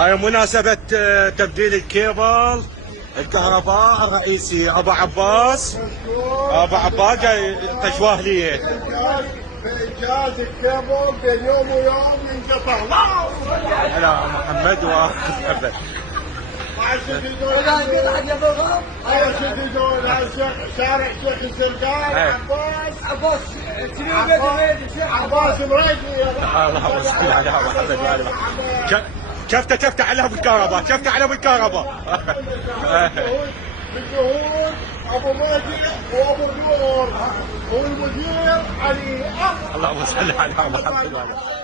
هاي مناسبة تبديل الكيبل الكهرباء الرئيسي ابو عباس. ابو عباس جاي تشواه لي بإنجاز الكيبل بين يوم ويوم ينقطع. على محمد ومحمد. شارع شيخ الزرقاء عباس مريدي. اللهم صل على محمد وعلى محمد. شفته عليها بالكهرباء، شفته عليها بالكهرباء. بالجهود ابو ماجد وابو نور والمدير علي. اللهم صل على محمد وعلى محمد.